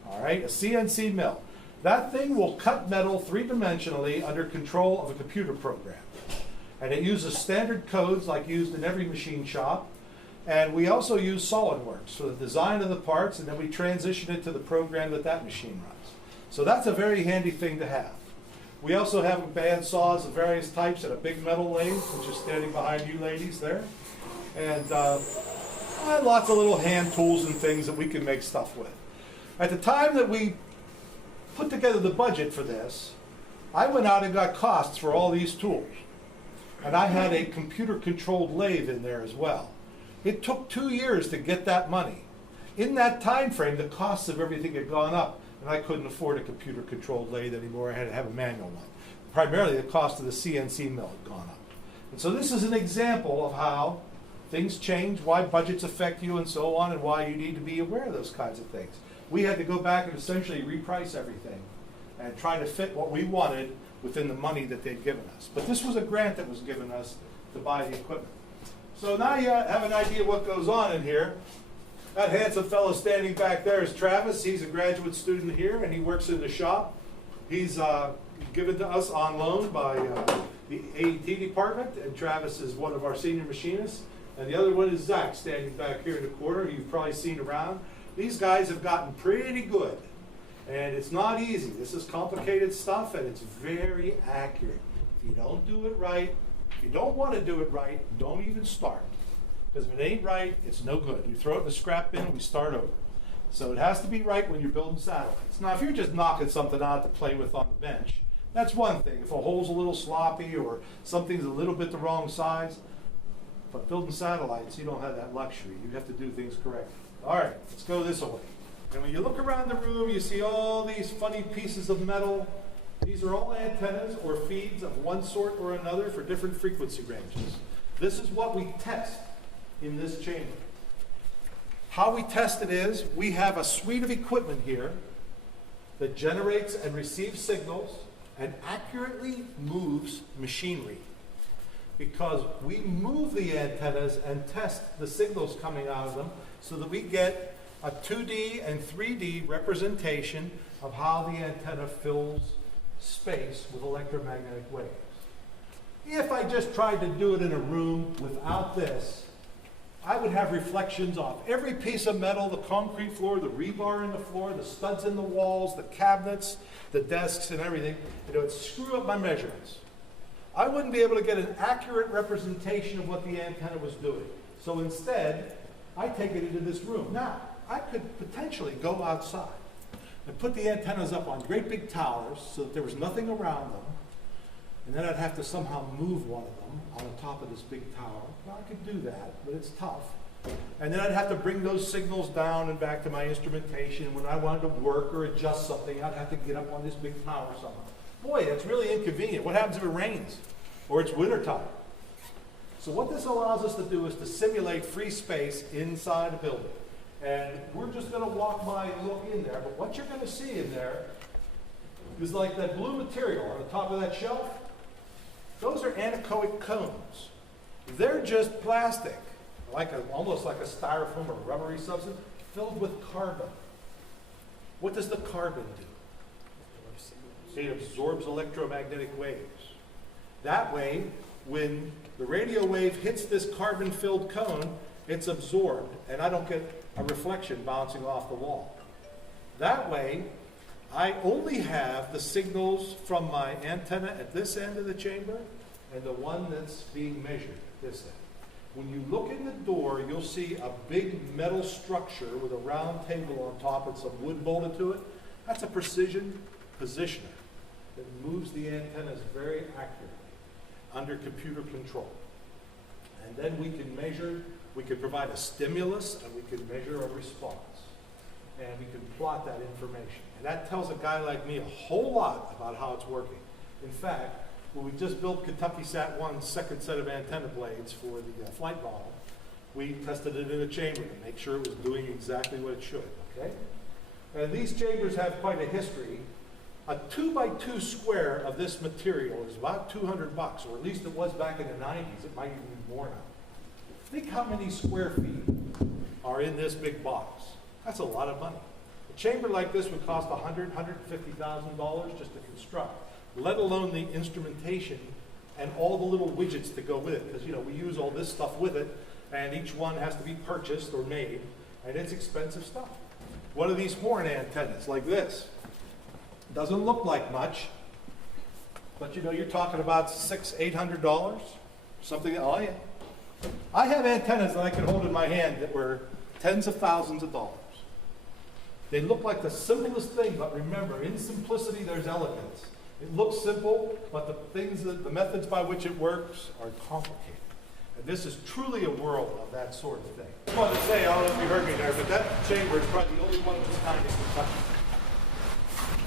All right, a CNC mill. That thing will cut metal 3-dimensionally under control of a computer program. And it uses standard codes like used in every machine shop. And we also use SolidWorks for the design of the parts, and then we transition it to the program that machine runs. So that's a very handy thing to have. We also have band saws of various types and a big metal lathe, which is standing behind you ladies there. And lots of little hand tools and things that we can make stuff with. At the time that we put together the budget for this, I went out and got costs for all these tools. And I had a computer-controlled lathe in there as well. It took 2 years to get that money. In that time frame, the costs of everything had gone up, and I couldn't afford a computer-controlled lathe anymore. I had to have a manual one. Primarily, the cost of the CNC mill had gone up. And so this is an example of how things change, why budgets affect you, and so on, and why you need to be aware of those kinds of things. We had to go back and essentially reprice everything and try to fit what we wanted within the money that they'd given us. But this was a grant that was given us to buy the equipment. So now you have an idea what goes on in here. That handsome fellow standing back there is Travis. He's a graduate student here, and he works in the shop. He's given to us on loan by the AET department, and Travis is one of our senior machinists. And the other one is Zach, standing back here in the corner. You've probably seen around. These guys have gotten pretty good. And it's not easy. This is complicated stuff, and it's very accurate. If you don't do it right, if you don't want to do it right, don't even start. Because if it ain't right, it's no good. You throw it in the scrap bin and we start over. So it has to be right when you're building satellites. Now, if you're just knocking something out to play with on the bench, that's one thing. If a hole's a little sloppy or something's a little bit the wrong size, but building satellites, you don't have that luxury. You have to do things correctly. All right, let's go this way. And when you look around the room, you see all these funny pieces of metal. These are all antennas or feeds of one sort or another for different frequency ranges. This is what we test in this chamber. How we test it is, we have a suite of equipment here that generates and receives signals and accurately moves machinery. Because we move the antennas and test the signals coming out of them so that we get a 2D and 3D representation of how the antenna fills space with electromagnetic waves. If I just tried to do it in a room without this, I would have reflections off every piece of metal, the concrete floor, the rebar in the floor, the studs in the walls, the cabinets, the desks and everything. It would screw up my measurements. I wouldn't be able to get an accurate representation of what the antenna was doing. So instead, I take it into this room. Now, I could potentially go outside and put the antennas up on great big towers so that there was nothing around them. And then I'd have to somehow move one of them on the top of this big tower. Well, I could do that, but it's tough. And then I'd have to bring those signals down and back to my instrumentation. When I wanted to work or adjust something, I'd have to get up on this big tower somewhere. Boy, that's really inconvenient. What happens if it rains or it's wintertime? So what this allows us to do is to simulate free space inside a building. And we're just going to walk by and look in there, but what you're going to see in there is like that blue material on the top of that shelf. Those are anechoic cones. They're just plastic, almost like a styrofoam or rubbery substance, filled with carbon. What does the carbon do? It absorbs electromagnetic waves. That way, when the radio wave hits this carbon-filled cone, it's absorbed, and I don't get a reflection bouncing off the wall. That way, I only have the signals from my antenna at this end of the chamber and the one that's being measured at this end. When you look in the door, you'll see a big metal structure with a round table on top and some wood bolted to it. That's a precision positioner that moves the antennas very accurately under computer control. And then we can measure, we can provide a stimulus, and we can measure a response. And we can plot that information. And that tells a guy like me a whole lot about how it's working. In fact, when we just built Kentucky Sat-1's second set of antenna blades for the flight model, we tested it in a chamber to make sure it was doing exactly what it should, okay? And these chambers have quite a history. A 2x2 square of this material is about $200, or at least it was back in the 90s. It might even be more now. Think how many square feet are in this big box. That's a lot of money. A chamber like this would cost $100,000, $150,000 just to construct, let alone the instrumentation and all the little widgets that go with it. Because, you know, we use all this stuff with it, and each one has to be purchased or made, and it's expensive stuff. One of these horn antennas like this doesn't look like much, but you know, you're talking about $600, $800, something. Oh yeah. I have antennas that I can hold in my hand that were tens of thousands of dollars. They look like the simplest thing, but remember, in simplicity there's elegance. It looks simple, but the methods by which it works are complicated. And this is truly a world of that sort of thing. I just wanted to say, I don't know if you heard me there, but that chamber is probably the only one of its kind in Kentucky.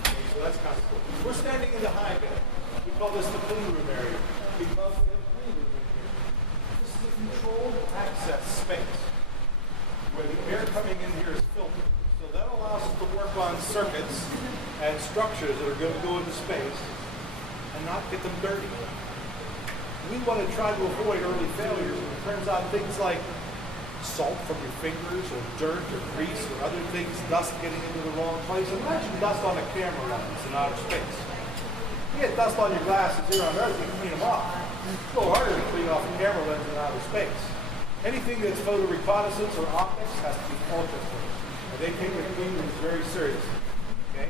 Okay, so that's kind of cool. We're standing in the high bay. We call this the clean room area because we have a clean room in here. This is a controlled access space where the air coming in here is filtered. So that allows us to work on circuits and structures that are going to go into space and not get them dirty. We want to try to avoid early failures, and it turns out things like salt from your fingers or dirt or grease or other things, dust getting into the wrong place. Imagine dust on a camera lens in outer space. You get dust on your glasses here on Earth, you can clean them off. It's a little harder to clean off a camera lens in outer space. Anything that's photo reconnaissance or optics has to be ultra clean. And they take their clean rooms very seriously. Okay?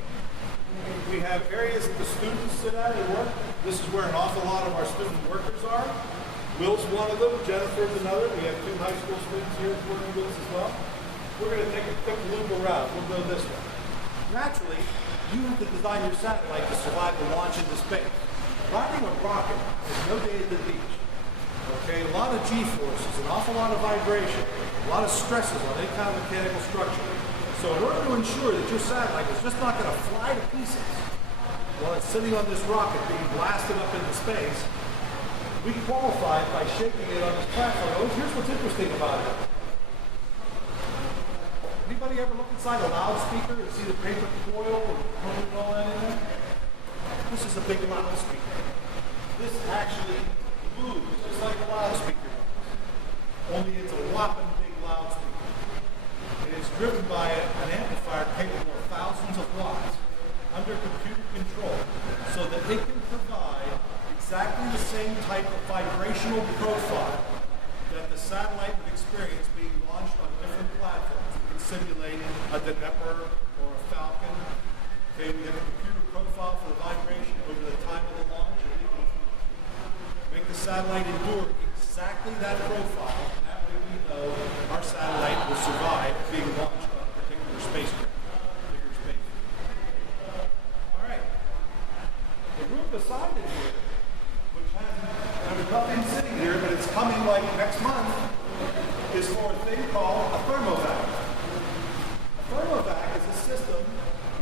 We have areas that the students sit at and work. This is where an awful lot of our student workers are. Will's one of them, Jennifer's another. We have 2 high school students here working with us as well. We're going to take a quick loop around. We'll go this way. Naturally, you have to design your satellite to survive the launch into space. Flying a rocket is no day at the beach. Okay, a lot of G-forces, an awful lot of vibration, a lot of stresses on any kind of mechanical structure. So in order to ensure that your satellite is just not going to fly to pieces while it's sitting on this rocket being blasted up into space, we qualified by shaking it on this platform. Oh, here's what's interesting about it. Anybody ever look inside a loudspeaker and see the paper coil and all that in there? This is a big loudspeaker. This actually moves just like a loudspeaker does. Only it's a whopping big loudspeaker. It is driven by an amplifier capable of thousands of watts under computer control so that it can provide exactly the same type of vibrational profile that the satellite would experience being launched on different platforms. It can simulate a Dnepr or a Falcon. Okay, we have a computer profile for the vibration over the time of the launch, and we can make the satellite endure exactly that profile. And that way we know our satellite will survive being launched on a particular spacecraft, bigger spacecraft. All right. The group assigned it here, which there's nothing sitting here, but it's coming like next month, is for a thing called a thermovac. A thermovac is a system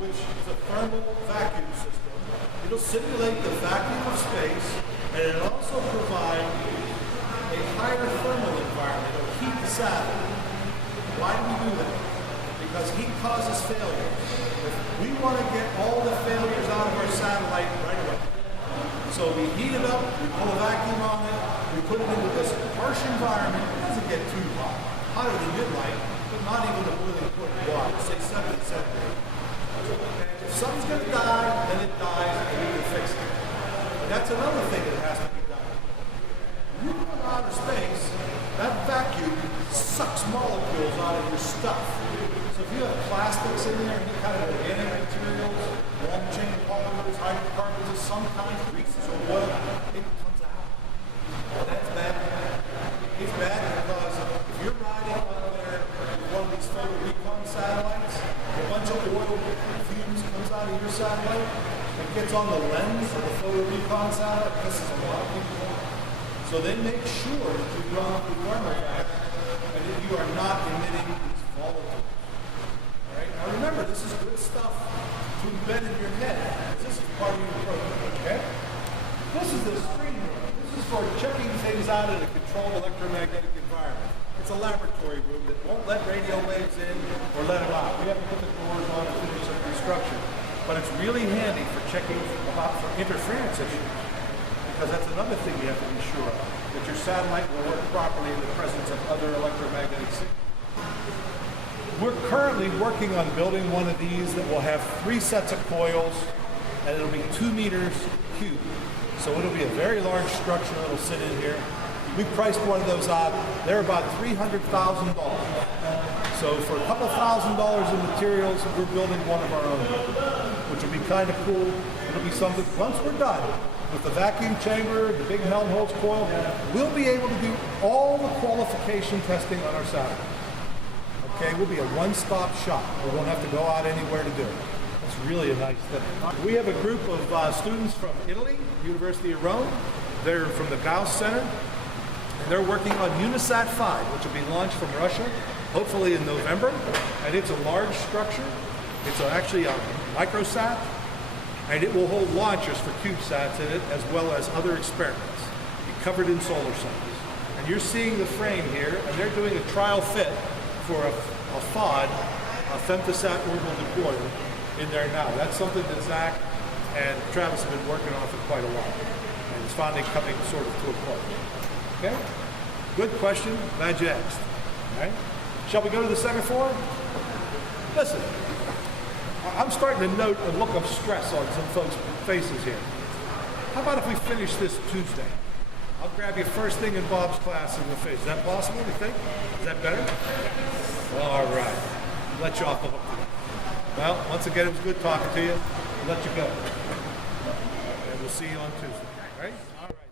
which is a thermal vacuum system. It'll simulate the vacuum of space, and it'll also provide a higher thermal environment. It'll heat the satellite. Why do we do that? Because heat causes failures. If we want to get all the failures out of our satellite right away. So we heat it up, we pull a vacuum on it, we put it into this harsh environment. It doesn't get too hot. Hotter than midnight, but not even the boiling point of water, say 70 centigrade. If something's going to die, then it dies, and we can fix it. And that's another thing that has to be done. When you go to outer space, that vacuum sucks molecules out of your stuff. So if you have plastics in there, any kind of organic materials, long chain polymers, hydrocarbons of some kind, greases or oil, it comes out. And that's bad. It's bad because if you're riding up there with one of these photo recon satellites, a bunch of oil fumes comes out of your satellite and gets on the lens of the photo recon satellite. This is a lot of people. So they make sure that you run the thermovac and that you are not emitting these volatiles. All right? Now remember, this is good stuff to embed in your head. This is part of your program, okay? This is the screen room. This is for checking things out in a controlled electromagnetic environment. It's a laboratory room that won't let radio waves in or let them out. We haven't put the doors on and finished some construction. But it's really handy for checking for interference issues. Because that's another thing you have to be sure of, that your satellite will work properly in the presence of other electromagnetic signals. We're currently working on building one of these that will have 3 sets of coils, and it'll be 2 meters cubed. So it'll be a very large structure that'll sit in here. We priced one of those out. They're about $300,000. So for a couple $1,000 in materials, we're building one of our own, which will be kind of cool. It'll be something, once we're done with the vacuum chamber, the big Helmholtz coil, we'll be able to do all the qualification testing on our satellite. Okay, we'll be a one-stop shop. We won't have to go out anywhere to do it. It's really a nice thing. We have a group of students from Italy, University of Rome. They're from the Gauss Center. And they're working on Unisat 5, which will be launched from Russia, hopefully in November. And it's a large structure. It's actually a microsat. And it will hold launchers for CubeSats in it, as well as other experiments. Be covered in solar cells. And you're seeing the frame here, and they're doing a trial fit for a FOD, a femtosat orbital deployer, in there now. That's something that Zach and Travis have been working on for quite a while. And it's finally coming sort of to a point. Okay? Good question. Glad you asked. All right? Shall we go to the second floor? Listen, I'm starting to note a look of stress on some folks' faces here. How about if we finish this Tuesday? I'll grab you first thing in Bob's class in the face. Is that possible, you think? Is that better? All right. Let you off the hook today. Well, once again, it was good talking to you. I'll let you go. And we'll see you on Tuesday. All right? All right.